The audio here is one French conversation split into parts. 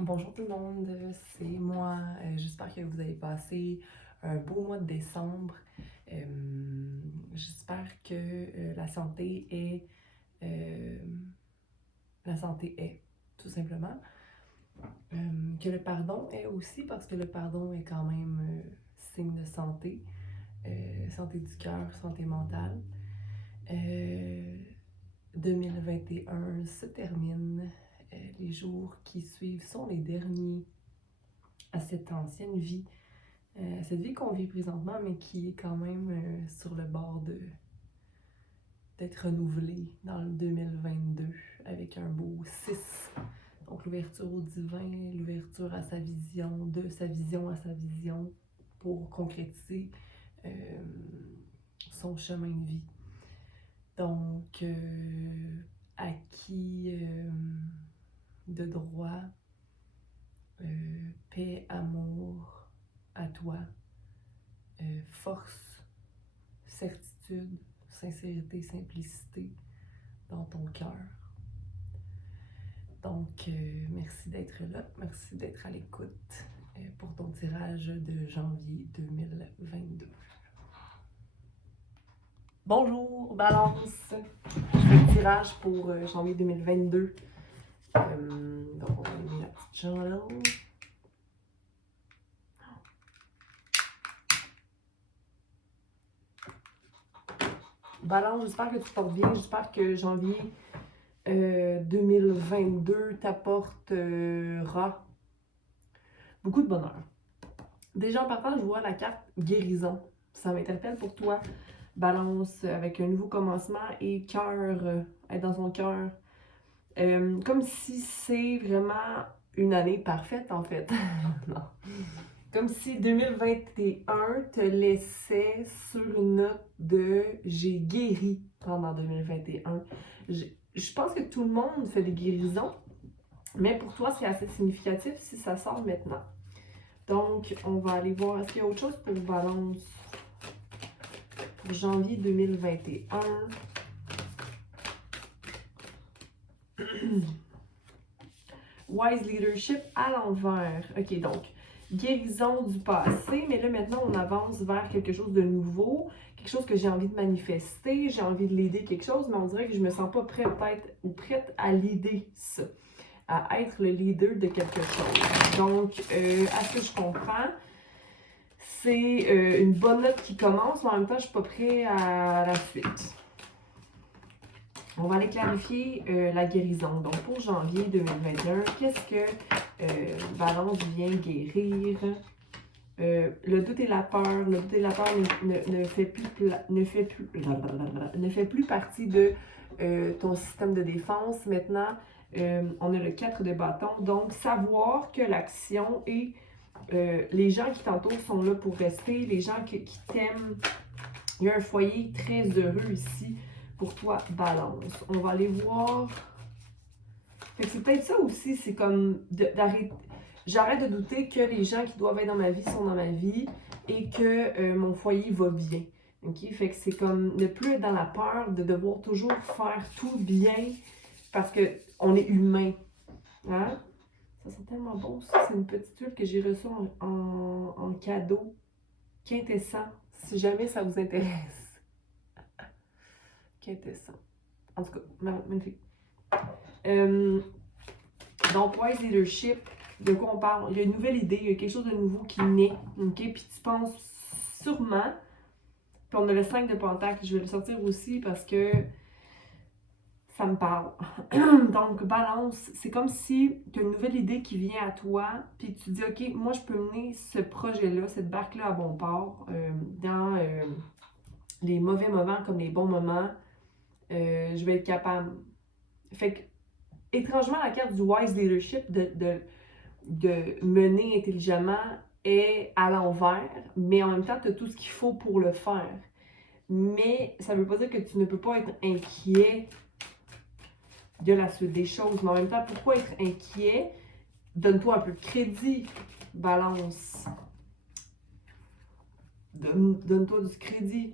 Bonjour tout le monde, c'est moi. J'espère que vous avez passé un beau mois de décembre. J'espère que euh, la santé est, tout simplement. Que le pardon est aussi, parce que le pardon est quand même signe de santé. Santé du cœur, santé mentale. Euh, 2021 se termine. Les jours qui suivent sont les derniers à cette ancienne vie, cette vie qu'on vit présentement, mais qui est quand même sur le bord d'être renouvelée dans le 2022 avec un beau 6. Donc l'ouverture au divin, l'ouverture à sa vision, de sa vision à sa vision pour concrétiser euh, son chemin de vie. Donc, acquis de droit, paix, amour à toi, force, certitude, sincérité, simplicité dans ton cœur. Donc, merci d'être là, merci d'être à l'écoute pour ton tirage de janvier 2022. Bonjour, Balance! Je fais le tirage pour janvier 2022. Donc, on va mettre la petite chandelle. Balance, j'espère que tu te portes bien. J'espère que janvier 2022 t'apportera beaucoup de bonheur. Déjà en partant, je vois la carte guérison. Ça m'interpelle pour toi. Balance avec un nouveau commencement et cœur, être dans son cœur. Comme si c'est vraiment une année parfaite en fait. Non. Comme si 2021 te laissait sur une note de j'ai guéri pendant 2021. Je pense que tout le monde fait des guérisons, mais pour toi, c'est assez significatif si ça sort maintenant. Donc, on va aller voir, est-ce qu'il y a autre chose pour Balance pour janvier 2021? Wise Leadership à l'envers. OK, donc, guérison du passé, mais là, maintenant, on avance vers quelque chose de nouveau, quelque chose que j'ai envie de manifester, j'ai envie de l'aider quelque chose, mais on dirait que je me sens pas prête ou prête à l'aider ça, à être le leader de quelque chose. Donc, à ce que je comprends, c'est une bonne note qui commence, mais en même temps, je suis pas prête à la suite. On va aller clarifier la guérison. Donc, pour janvier 2021, qu'est-ce que Balance vient guérir? Le doute et la peur. Le doute et la peur ne fait plus partie de ton système de défense. Maintenant, on a le 4 de bâton. Donc, savoir que l'action et les gens qui t'entourent sont là pour rester. Les gens qui t'aiment. Il y a un foyer très heureux ici pour toi, Balance. On va aller voir. Fait que c'est peut-être ça aussi, c'est comme d'arrêter. J'arrête de douter que les gens qui doivent être dans ma vie sont dans ma vie et que mon foyer va bien. OK? Fait que c'est comme ne plus être dans la peur de devoir toujours faire tout bien parce qu'on est humain. Hein? Ça sent tellement bon, ça. C'est une petite tuile que j'ai reçue en cadeau. Quintessent, si jamais ça vous intéresse. Quintessent. En tout cas, magnifique. Donc, Wise Leadership, de quoi on parle? Il y a une nouvelle idée, il y a quelque chose de nouveau qui naît. OK? Puis tu penses sûrement. Puis on a le 5 de Pentacle, je vais le sortir aussi parce que ça me parle. Donc, Balance, c'est comme si tu as une nouvelle idée qui vient à toi, puis tu dis, OK, moi, je peux mener ce projet-là, cette barque-là à bon port, dans les mauvais moments comme les bons moments. Je vais être capable. Fait que, étrangement, la carte du Wise Leadership de mener intelligemment est à l'envers, mais en même temps, tu as tout ce qu'il faut pour le faire. Mais ça ne veut pas dire que tu ne peux pas être inquiet de la suite des choses. Mais en même temps, pourquoi être inquiet? Donne-toi un peu de crédit, Balance. Donne-toi du crédit.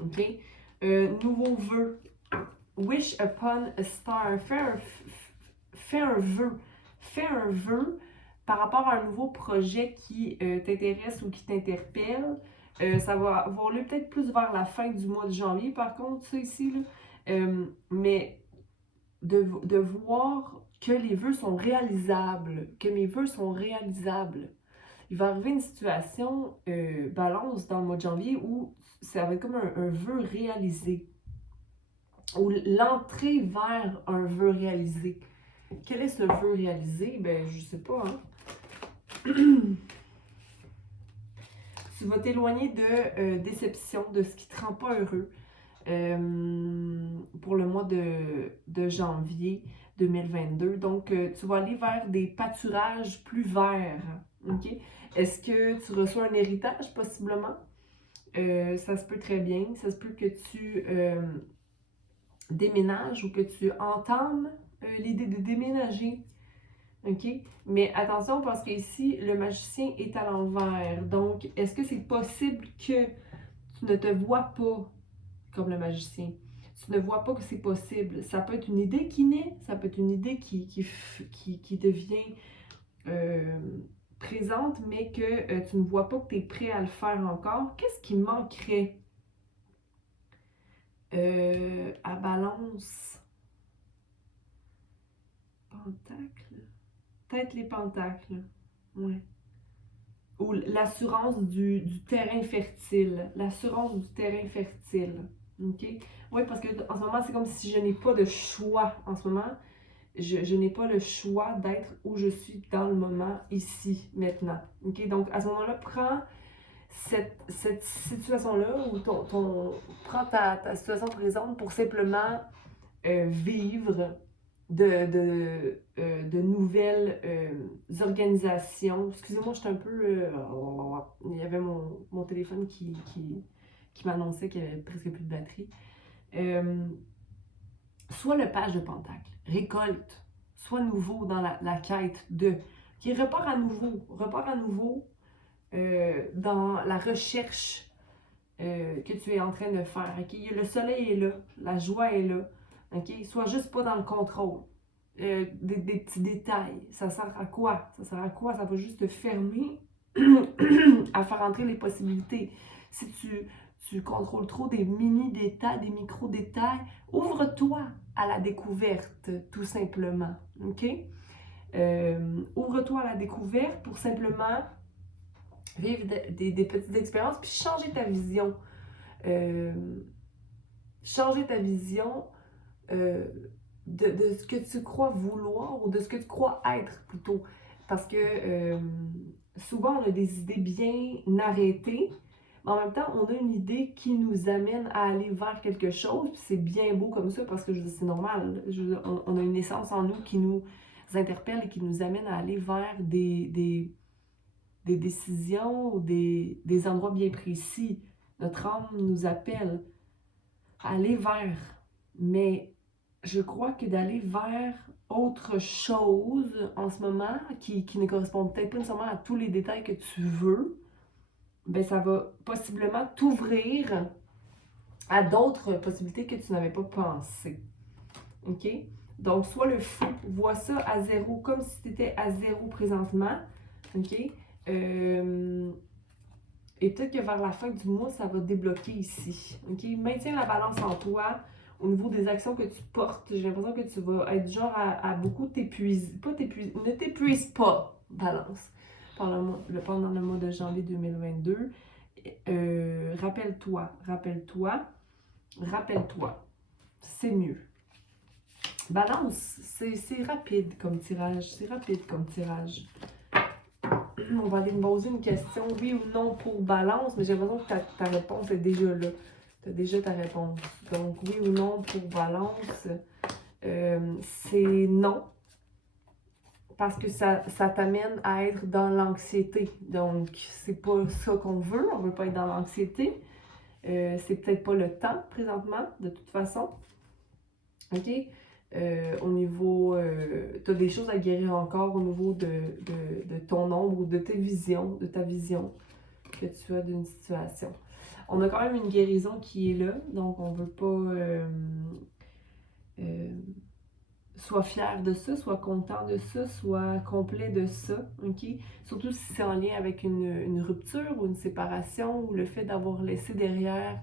OK? Nouveau vœu. Wish upon a star. fais un vœu. Fais un vœu par rapport à un nouveau projet qui t'intéresse ou qui t'interpelle. Ça va avoir lieu peut-être plus vers la fin du mois de janvier, par contre, ça ici, là. Mais de voir que les vœux sont réalisables, que mes vœux sont réalisables. Il va arriver une situation balance dans le mois de janvier où ça va être comme un vœu réalisé, ou l'entrée vers un vœu réalisé. Quel est ce vœu réalisé? Ben, je sais pas, hein. Tu vas t'éloigner de déception, de ce qui te rend pas heureux pour le mois de janvier 2022. Donc, tu vas aller vers des pâturages plus verts. OK? Est-ce que tu reçois un héritage, possiblement? Ça se peut très bien. Ça se peut que tu déménages ou que tu entames l'idée de déménager. OK? Mais attention, parce qu'ici, le magicien est à l'envers. Donc, est-ce que c'est possible que tu ne te vois pas comme le magicien? Tu ne vois pas que c'est possible. Ça peut être une idée qui naît, ça peut être une idée qui devient présente, mais que tu ne vois pas que tu es prêt à le faire encore. Qu'est-ce qui manquerait à Balance? Pentacle? Peut-être les pentacles. Ouais. Ou l'assurance du terrain fertile. L'assurance du terrain fertile. OK? Oui, parce que en ce moment, c'est comme si je n'ai pas de choix. En ce moment, je n'ai pas le choix d'être où je suis dans le moment, ici, maintenant. OK? Donc, à ce moment-là, prends cette situation-là, ou prends ta situation présente pour simplement vivre de nouvelles organisations. Excusez-moi, je suis un peu... il y avait mon téléphone qui m'annonçait qu'il n'y avait presque plus de batterie. Soit le page de Pentacle, récolte, soit nouveau dans la quête de... Qui repart à nouveau dans la recherche que tu es en train de faire. Okay? Le soleil est là, la joie est là. Okay? Sois juste pas dans le contrôle. Des petits détails. Ça sert à quoi? Ça sert à quoi? Ça va juste te fermer à faire entrer les possibilités. Si tu contrôles trop des mini-détails, des micro-détails, ouvre-toi à la découverte, tout simplement. OK? Ouvre-toi à la découverte pour simplement vivre des petites expériences, puis changer ta vision. Changer ta vision de ce que tu crois vouloir ou de ce que tu crois être plutôt. Parce que souvent, on a des idées bien arrêtées, mais en même temps, on a une idée qui nous amène à aller vers quelque chose. Puis c'est bien beau comme ça parce que c'est normal. On a une essence en nous qui nous interpelle et qui nous amène à aller vers des décisions ou des endroits bien précis. Notre âme nous appelle à aller vers. Mais je crois que d'aller vers autre chose en ce moment, qui ne correspond peut-être pas nécessairement à tous les détails que tu veux, ben ça va possiblement t'ouvrir à d'autres possibilités que tu n'avais pas pensé. OK? Donc, soit le fou, vois ça à zéro, comme si tu étais à zéro présentement. OK? Et peut-être que vers la fin du mois, ça va débloquer ici. OK? Maintiens la balance en toi. Au niveau des actions que tu portes, j'ai l'impression que tu vas être du genre à beaucoup t'épuiser. Pas t'épuiser, ne t'épuise pas, balance, pendant le mois de janvier 2022. Rappelle-toi, c'est mieux. Balance, c'est rapide comme tirage, On va aller me poser une question, oui ou non pour balance, mais j'ai l'impression que ta réponse est déjà là. Tu as déjà ta réponse. Donc, oui ou non pour balance, c'est non. Parce que ça t'amène à être dans l'anxiété. Donc, c'est pas ça qu'on veut. On veut pas être dans l'anxiété. C'est peut-être pas le temps présentement, de toute façon. OK? Au niveau, tu as des choses à guérir encore au niveau de ton ombre ou de ta vision que tu as d'une situation. On a quand même une guérison qui est là, donc on veut pas sois fier de ça, sois content de ça, sois complet de ça, ok? Surtout si c'est en lien avec une rupture ou une séparation ou le fait d'avoir laissé derrière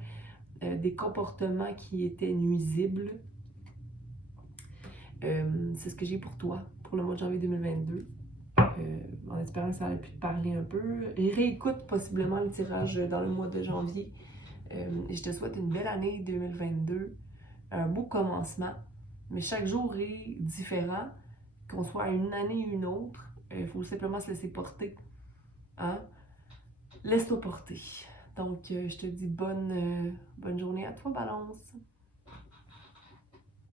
des comportements qui étaient nuisibles. C'est ce que j'ai pour toi, pour le mois de janvier 2022. En espérant que ça a pu te parler un peu. Réécoute possiblement le tirage dans le mois de janvier. Et je te souhaite une belle année 2022, un beau commencement. Mais chaque jour est différent, qu'on soit à une année ou une autre. Il faut simplement se laisser porter. Hein? Laisse-toi porter. Donc, je te dis bonne journée à toi, Balance.